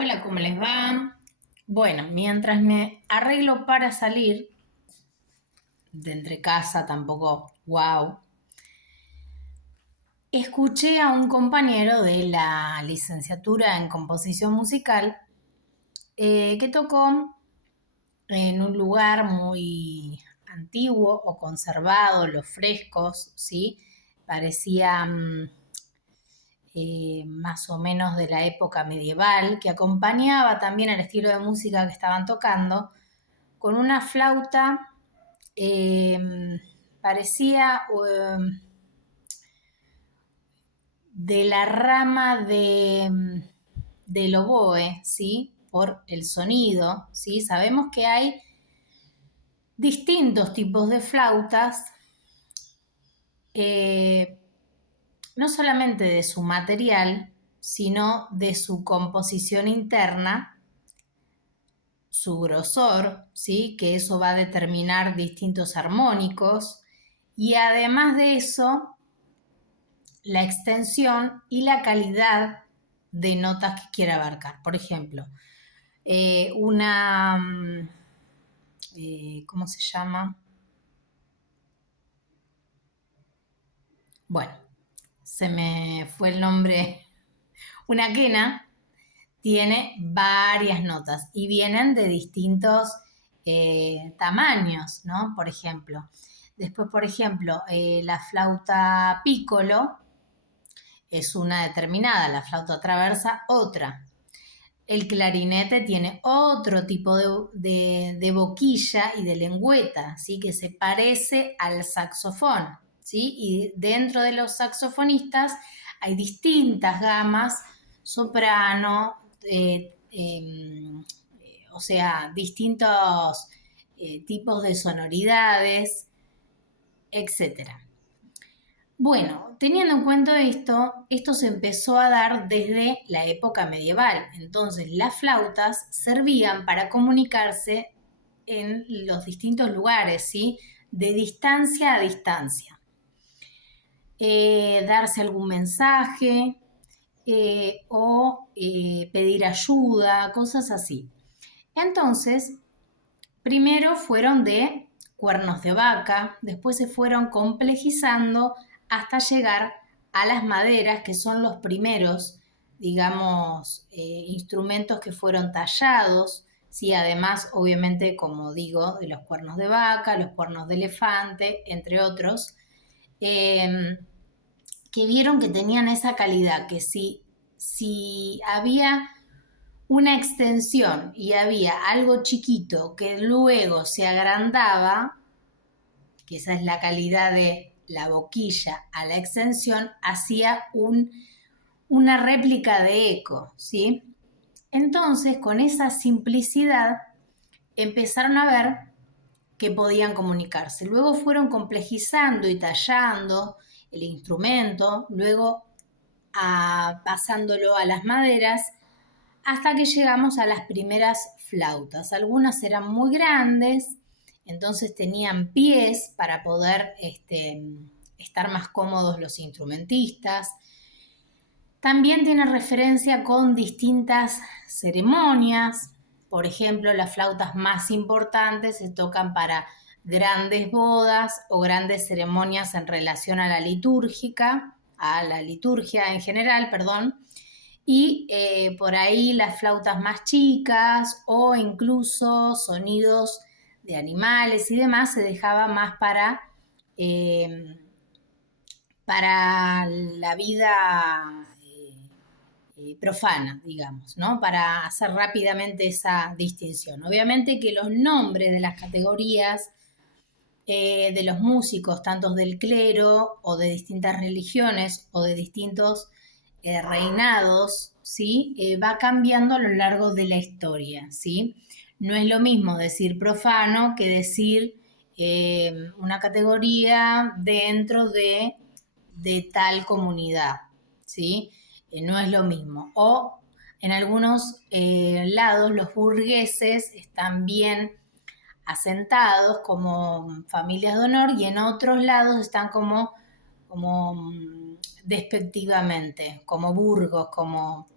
Hola, ¿cómo les va? Bueno, mientras me arreglo para salir de entre casa, tampoco, wow, escuché a un compañero de la licenciatura en composición musical que tocó en un lugar muy antiguo o conservado, los frescos, ¿sí? Parecía más o menos de la época medieval, que acompañaba también el estilo de música que estaban tocando con una flauta. Parecía de la rama del oboe, ¿sí? Por el sonido, ¿sí? Sabemos que hay distintos tipos de flautas, eh, no solamente de su material, sino de su composición interna, su grosor, ¿sí? Que eso va a determinar distintos armónicos, y además de eso, la extensión y la calidad de notas que quiera abarcar. Por ejemplo, una, ¿cómo se llama? Bueno, se me fue el nombre. Una quena tiene varias notas y vienen de distintos tamaños, ¿no? Por ejemplo. Después, por ejemplo, la flauta piccolo es una determinada, la flauta traversa otra. El clarinete tiene otro tipo de boquilla y de lengüeta, ¿sí? Que se parece al saxofón, ¿sí? Y dentro de los saxofonistas hay distintas gamas, soprano, o sea, distintos tipos de sonoridades, etcétera. Bueno, teniendo en cuenta esto se empezó a dar desde la época medieval. Entonces, las flautas servían para comunicarse en los distintos lugares, ¿sí? De distancia a distancia. Darse algún mensaje o pedir ayuda, cosas así. Entonces, primero fueron de cuernos de vaca, después se fueron complejizando hasta llegar a las maderas, que son los primeros, digamos, instrumentos que fueron tallados, ¿sí? Además, obviamente, como digo, de los cuernos de vaca, los cuernos de elefante, entre otros, eh, que vieron que tenían esa calidad, que si había una extensión y había algo chiquito que luego se agrandaba, que esa es la calidad de la boquilla a la extensión, hacía una réplica de eco, ¿sí? Entonces, con esa simplicidad, empezaron a ver que podían comunicarse. Luego fueron complejizando y tallando el instrumento, luego pasándolo a las maderas, hasta que llegamos a las primeras flautas. Algunas eran muy grandes, entonces tenían pies para poder estar más cómodos los instrumentistas. También tiene referencia con distintas ceremonias. Por ejemplo, las flautas más importantes se tocan para grandes bodas o grandes ceremonias en relación a la liturgia en general, perdón, y por ahí las flautas más chicas o incluso sonidos de animales y demás se dejaba más para la vida profana, digamos, ¿no? Para hacer rápidamente esa distinción. Obviamente que los nombres de las categorías de los músicos, tanto del clero o de distintas religiones o de distintos reinados, ¿sí? Va cambiando a lo largo de la historia, ¿sí? No es lo mismo decir profano que decir una categoría dentro de tal comunidad, ¿sí? No es lo mismo. O en algunos lados los burgueses están bien asentados como familias de honor y en otros lados están como despectivamente, como burgos, como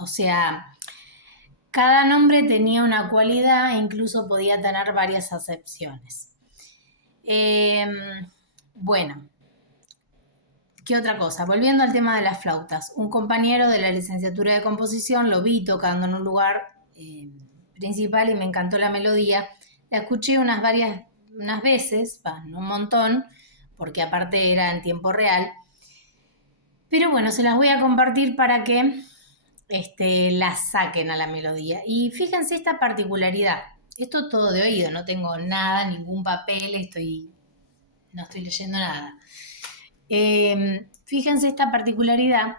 O sea, cada nombre tenía una cualidad e incluso podía tener varias acepciones. Bueno, ¿qué otra cosa? Volviendo al tema de las flautas. Un compañero de la licenciatura de composición lo vi tocando en un lugar principal y me encantó la melodía. La escuché unas veces, no un montón, porque aparte era en tiempo real. Pero bueno, se las voy a compartir para que la saquen a la melodía. Y fíjense esta particularidad. Esto todo de oído, no tengo nada, ningún papel, no estoy leyendo nada. Fíjense esta particularidad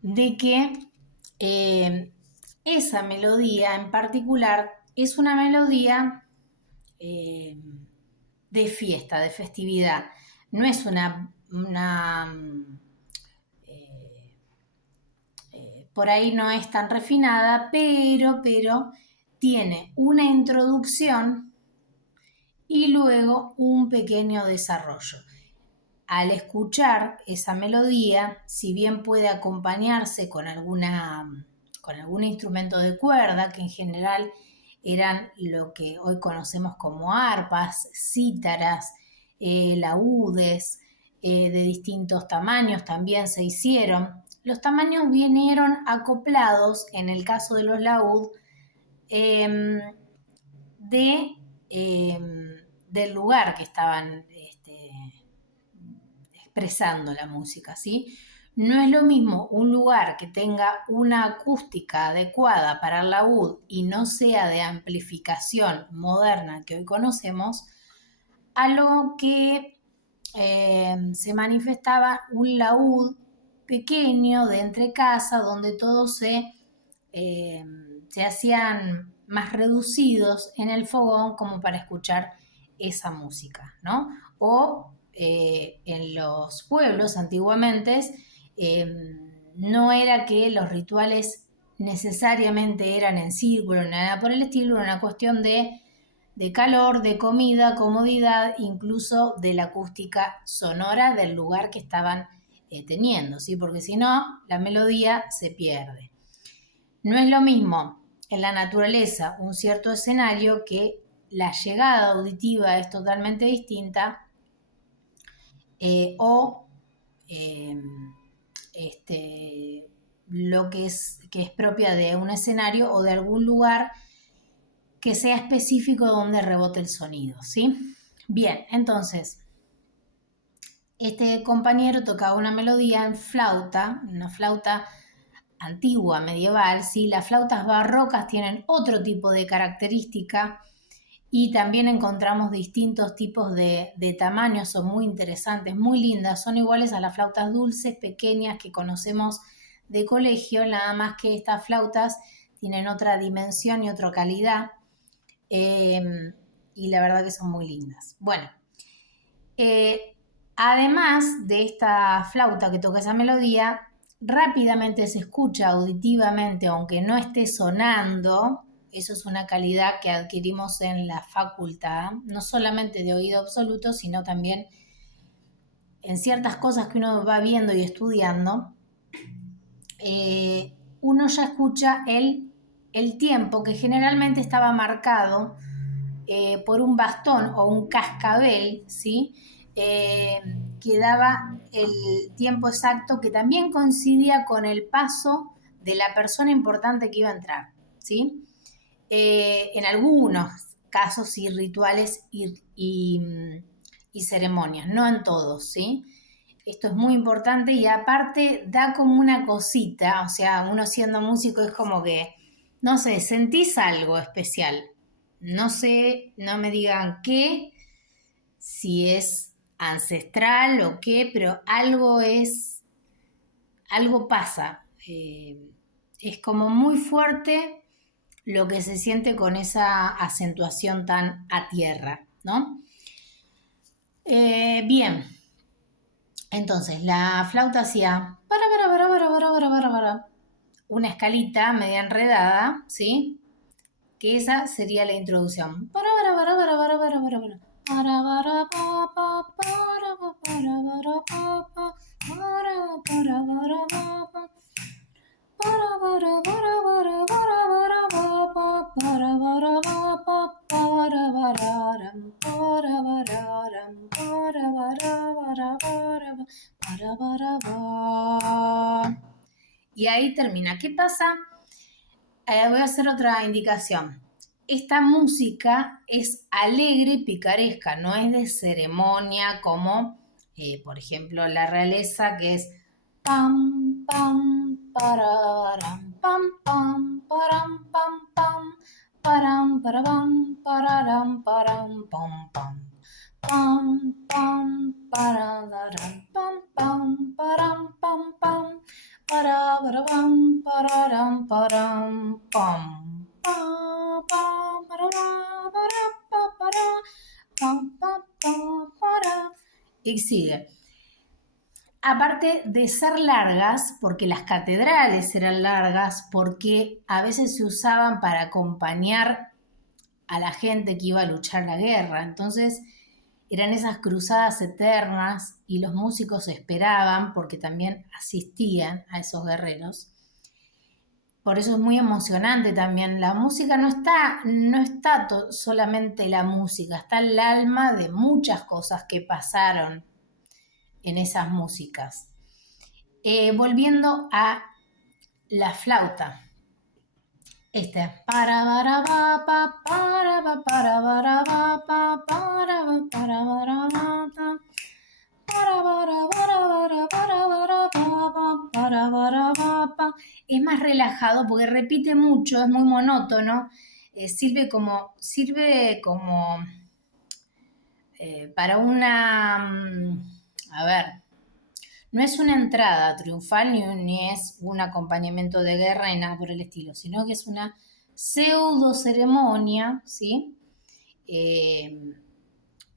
de que esa melodía en particular es una melodía de fiesta, de festividad. No es por ahí no es tan refinada, pero tiene una introducción y luego un pequeño desarrollo. Al escuchar esa melodía, si bien puede acompañarse con algún instrumento de cuerda, que en general eran lo que hoy conocemos como arpas, cítaras, laúdes, de distintos tamaños también se hicieron. Los tamaños vinieron acoplados, en el caso de los laúd, del lugar que estaban expresando la música, ¿sí? No es lo mismo un lugar que tenga una acústica adecuada para el laúd y no sea de amplificación moderna que hoy conocemos, a lo que se manifestaba un laúd pequeño de entrecasa donde todos se hacían más reducidos en el fogón como para escuchar esa música, ¿no? O en los pueblos antiguamente no era que los rituales necesariamente eran en círculo, nada por el estilo, era una cuestión de calor, de comida, comodidad, incluso de la acústica sonora del lugar que estaban teniendo, ¿sí? Porque si no, la melodía se pierde. No es lo mismo en la naturaleza un cierto escenario que la llegada auditiva es totalmente distinta lo que es propia de un escenario o de algún lugar que sea específico donde rebote el sonido, ¿sí? Bien, entonces, este compañero tocaba una melodía en flauta, una flauta antigua, medieval, ¿sí? Las flautas barrocas tienen otro tipo de característica y también encontramos distintos tipos de tamaños, son muy interesantes, muy lindas, son iguales a las flautas dulces, pequeñas que conocemos de colegio, nada más que estas flautas tienen otra dimensión y otra calidad, y la verdad que son muy lindas. Bueno, además de esta flauta que toca esa melodía, rápidamente se escucha auditivamente, aunque no esté sonando. Eso es una calidad que adquirimos en la facultad, no solamente de oído absoluto, sino también en ciertas cosas que uno va viendo y estudiando. Uno ya escucha el tiempo que generalmente estaba marcado por un bastón o un cascabel, ¿sí? Que daba el tiempo exacto que también coincidía con el paso de la persona importante que iba a entrar, ¿sí? En algunos casos sí, rituales y ceremonias, no en todos, ¿sí? Esto es muy importante y aparte da como una cosita, o sea, uno siendo músico es como que, no sé, sentís algo especial. No sé, no me digan qué, si es ancestral o qué, pero algo pasa. Es como muy fuerte lo que se siente con esa acentuación tan a tierra, ¿no? Bien, entonces la flauta hacía una escalita media enredada, ¿sí? Que esa sería la introducción. Y ahí termina. ¿Qué pasa? Voy a hacer otra indicación. Esta música es alegre y picaresca, no es de ceremonia como, por ejemplo, la realeza, que es pam, pam, pararam, pam, pam, param, pam, pam, param, parabam, pararam, param, pam, pam, pam, pam, pararam, pam, pam, param, pam, pam, para, pam, pararam, param, pam, pam, pam, para, para, pam, pam, pam, para. Y sigue. Aparte de ser largas, porque las catedrales eran largas, porque a veces se usaban para acompañar a la gente que iba a luchar la guerra. Entonces eran esas cruzadas eternas y los músicos esperaban porque también asistían a esos guerreros. Por eso es muy emocionante también. La música no está solamente la música, está el alma de muchas cosas que pasaron en esas músicas. Volviendo a la flauta. Para para pa pa para pa para pa pa para para pa. Es más relajado porque repite mucho, es muy monótono. Sirve como para una, a ver, no es una entrada triunfal ni es un acompañamiento de guerra ni nada por el estilo, sino que es una pseudo ceremonia, ¿sí?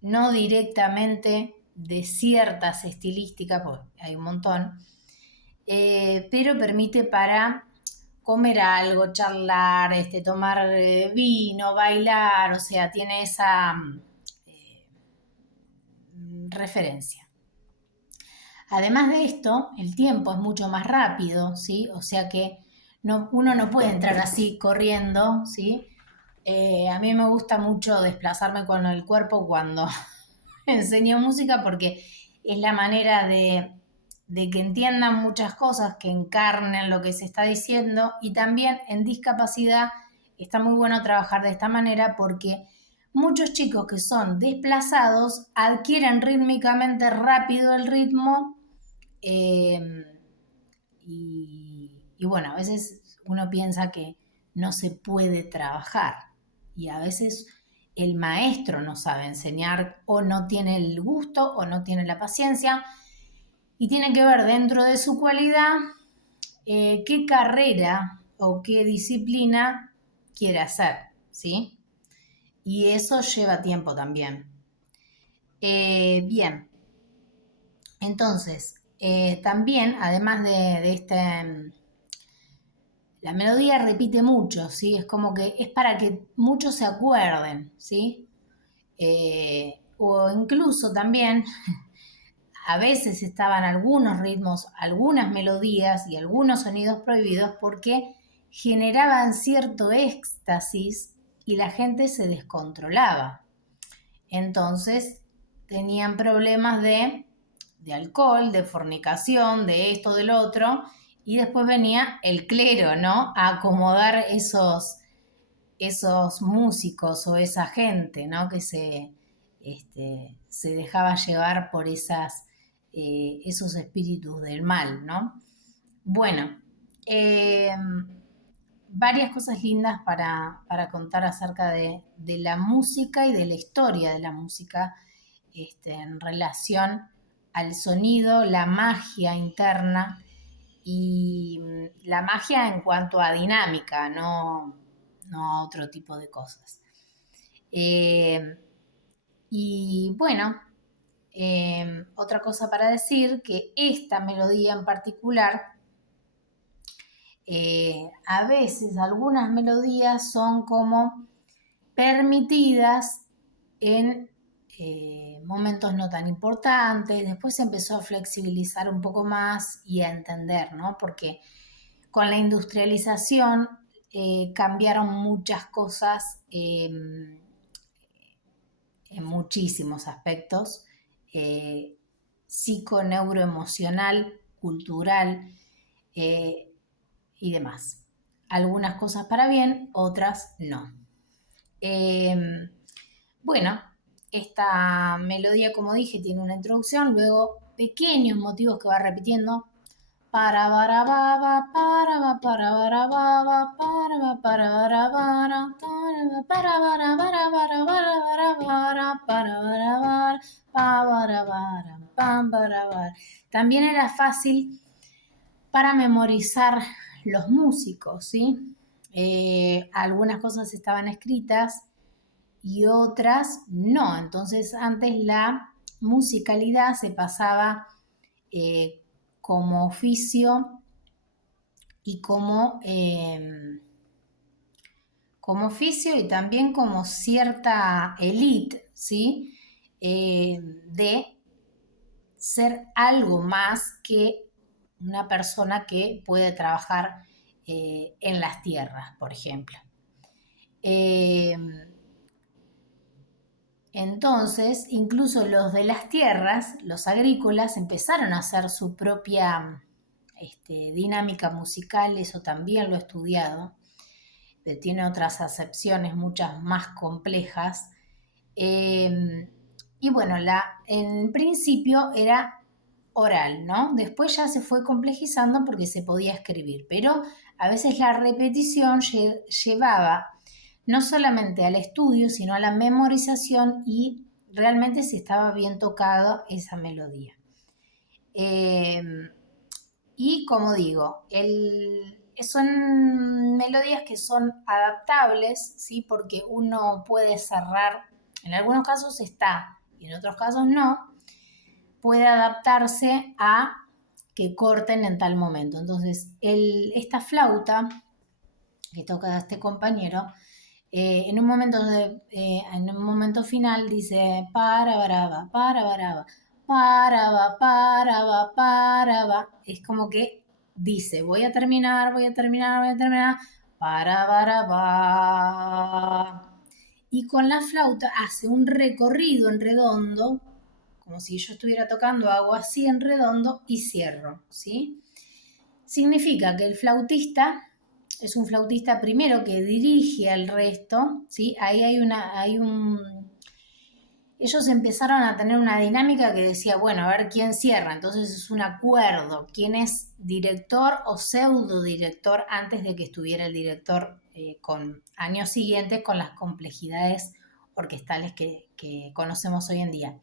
No directamente de ciertas estilísticas, porque hay un montón, pero permite para comer algo, charlar, tomar vino, bailar, o sea, tiene esa referencia. Además de esto, el tiempo es mucho más rápido, ¿sí? O sea que uno no puede entrar así corriendo, ¿sí? A mí me gusta mucho desplazarme con el cuerpo cuando enseño música porque es la manera de que entiendan muchas cosas, que encarnen lo que se está diciendo, y también en discapacidad está muy bueno trabajar de esta manera porque muchos chicos que son desplazados adquieren rítmicamente rápido el ritmo, y bueno, a veces uno piensa que no se puede trabajar y a veces el maestro no sabe enseñar o no tiene el gusto o no tiene la paciencia, y tiene que ver dentro de su cualidad qué carrera o qué disciplina quiere hacer, ¿sí? Y eso lleva tiempo también. Bien, entonces, también, además de la melodía repite mucho, ¿sí? Es como que es para que muchos se acuerden, ¿sí? O incluso también, a veces estaban algunos ritmos, algunas melodías y algunos sonidos prohibidos porque generaban cierto éxtasis y la gente se descontrolaba. Entonces tenían problemas de alcohol, de fornicación, de esto, del otro, y después venía el clero, ¿no? A acomodar esos músicos o esa gente, ¿no? Que se dejaba llevar por esos espíritus del mal, ¿no? Bueno, varias cosas lindas para contar acerca de la música y de la historia de la música, en relación al sonido, la magia interna y la magia en cuanto a dinámica, no a otro tipo de cosas. Y bueno, otra cosa para decir, que esta melodía en particular, a veces algunas melodías son como permitidas en momentos no tan importantes. Después se empezó a flexibilizar un poco más y a entender, ¿no? Porque con la industrialización cambiaron muchas cosas en muchísimos aspectos, psico-neuroemocional, cultural y demás. Algunas cosas para bien, otras no. Bueno, esta melodía, como dije, tiene una introducción, luego pequeños motivos que va repitiendo. Para para baba, para para para baba, para para para para para. También era fácil para memorizar los músicos, ¿sí? Algunas cosas estaban escritas y otras no. Entonces antes la musicalidad se pasaba como oficio y como oficio y también como cierta élite, ¿sí? De ser algo más que una persona que puede trabajar en las tierras, por ejemplo. Entonces, incluso los de las tierras, los agrícolas, empezaron a hacer su propia dinámica musical, eso también lo he estudiado, pero tiene otras acepciones muchas más complejas. Y bueno, en principio era oral, ¿no? Después ya se fue complejizando porque se podía escribir, pero a veces la repetición llevaba no solamente al estudio, sino a la memorización y realmente si estaba bien tocado esa melodía. Y como digo, son melodías que son adaptables, ¿sí? Porque uno puede cerrar, en algunos casos está y en otros casos no, puede adaptarse a que corten en tal momento. Entonces, esta flauta que toca este compañero, en un momento final dice para baraba, para baraba, para va, para va, para va. Es como que dice, voy a terminar, para baraba. Y con la flauta hace un recorrido en redondo, como si yo estuviera tocando, hago así en redondo y cierro, ¿sí? Significa que el flautista es un flautista primero que dirige al resto, ¿sí? Ahí ellos empezaron a tener una dinámica que decía, bueno, a ver quién cierra, entonces es un acuerdo, quién es director o pseudo director antes de que estuviera el director con años siguientes con las complejidades orquestales que conocemos hoy en día.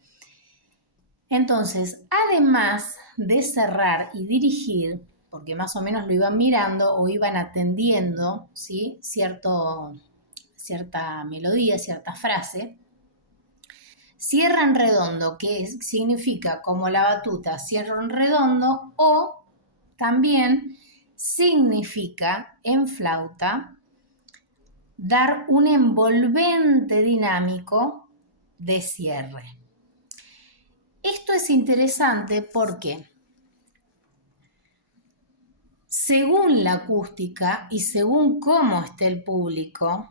Entonces, además de cerrar y dirigir, porque más o menos lo iban mirando o iban atendiendo, ¿sí? Cierta melodía, cierta frase, cierra en redondo, que significa como la batuta cierra en redondo, o también significa en flauta dar un envolvente dinámico de cierre. Esto es interesante porque según la acústica y según cómo esté el público,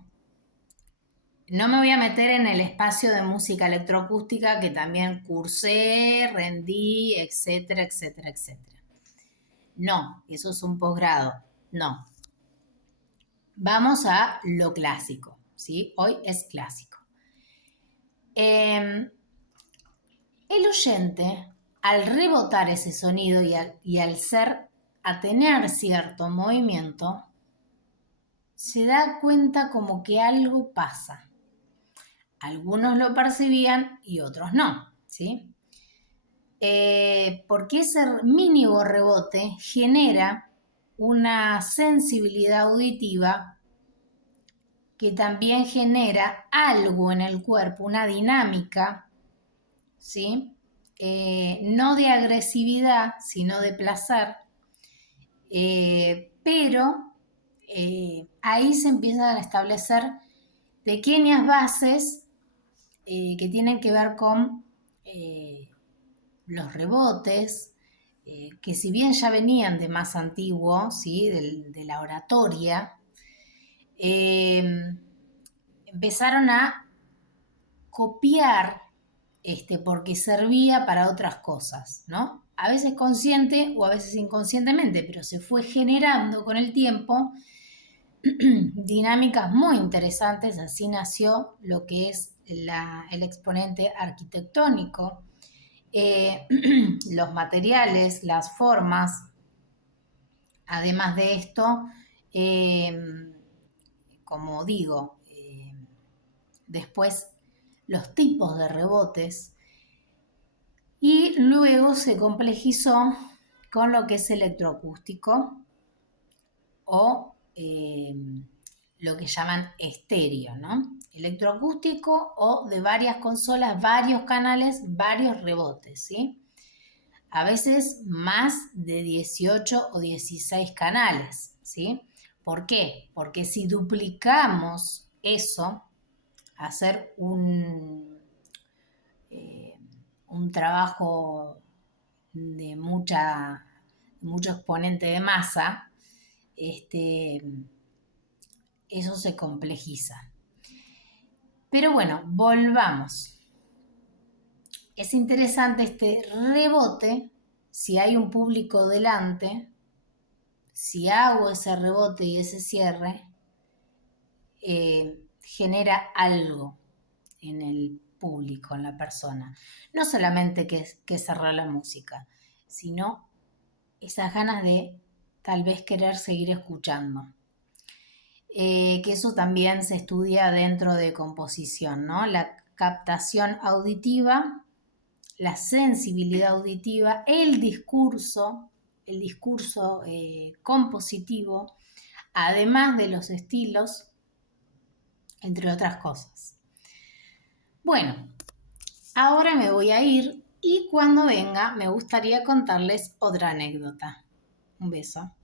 no me voy a meter en el espacio de música electroacústica que también cursé, rendí, etcétera, etcétera, etcétera. No, eso es un posgrado. No. Vamos a lo clásico, ¿sí? Hoy es clásico. El oyente, al rebotar ese sonido y al tener cierto movimiento, se da cuenta como que algo pasa. Algunos lo percibían y otros no, ¿sí? Porque ese mínimo rebote genera una sensibilidad auditiva que también genera algo en el cuerpo, una dinámica, ¿sí? No de agresividad, sino de placer, pero ahí se empiezan a establecer pequeñas bases que tienen que ver con los rebotes, que si bien ya venían de más antiguo, ¿sí? De la oratoria, empezaron a copiar porque servía para otras cosas, ¿no? A veces consciente o a veces inconscientemente, pero se fue generando con el tiempo dinámicas muy interesantes. Así nació lo que es el exponente arquitectónico, los materiales, las formas. Además de esto, como digo, después los tipos de rebotes, y luego se complejizó con lo que es electroacústico o lo que llaman estéreo, ¿no? Electroacústico o de varias consolas, varios canales, varios rebotes, ¿sí? A veces más de 18 o 16 canales, ¿sí? ¿Por qué? Porque si duplicamos eso, hacer un trabajo de mucho exponente de masa, eso se complejiza. Pero bueno, volvamos. Es interesante este rebote, si hay un público delante, si hago ese rebote y ese cierre, genera algo en el público, en la persona. No solamente que cerrar la música, sino esas ganas de tal vez querer seguir escuchando. Que eso también se estudia dentro de composición, ¿no? La captación auditiva, la sensibilidad auditiva, el discurso compositivo, además de los estilos, entre otras cosas. Bueno, ahora me voy a ir y cuando venga me gustaría contarles otra anécdota. Un beso.